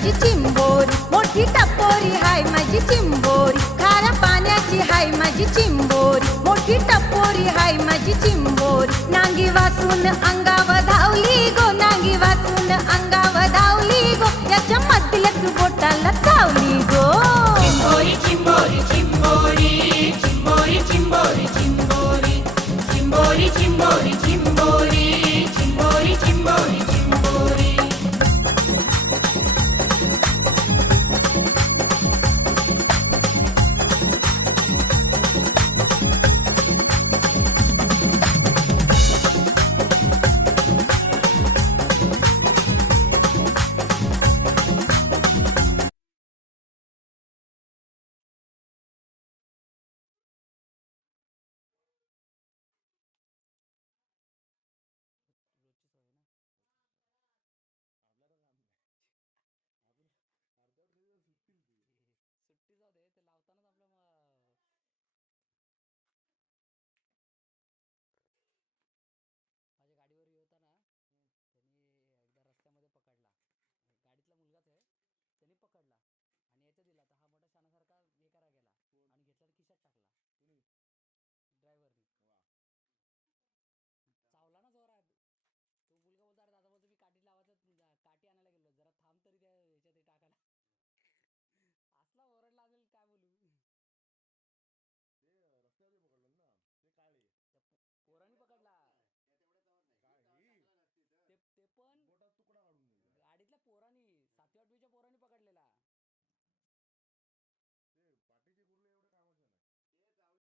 माझी चिंबोरी, मोठी टपोरी हाय माझी चिंबोरी, खाऱ्या पाण्याची हाय माझी चिंबोरी, मोठी टपोरी हाय माझी चिंबोरी. नांगी वाचून अंगावर धावली गो, नांगी वाचून अंगावर धावली गो, याच्या मधल्याच बोटाला चावली गो. चिंबोरी चिंबोरी चिंबोरी चिंबोरी चिंबोरी चिंबोरी चिंबोरी चिंबोरी चिंबोरी चिंबोरी चिंबोरी चिंबोरी. सुट्टी जाऊ दे ते लावतानाच आपलं माझ्या गाडीवर होता ना, त्यांनी एकदा रस्त्यामध्ये पकडला. गाडीतला मुलगाच आहे, त्यांनी पकडला आणि याच्या दिला. तर हा मोठा शानासारखा हे करा गेला आणि घेतला तर खिशात टाकला. ड्रायव्हरनी चावला ना जोरात. तो मुलगा बोलतो, अरे दादा बोलतो मी काठी लावायचं काठी आणायला गेलो, जरा थांब तरी त्या ह्याच्यात हे टाकायला. असला ओरडला असेल काय बोलू. ते रस्त्यावर पकडलं ना, ते काळे पोरांनी पकडला ते पण बोटात तुकडा काढून गाडीतल्या पोरांनी 7वी 8वीच्या पोरांनी पकडला.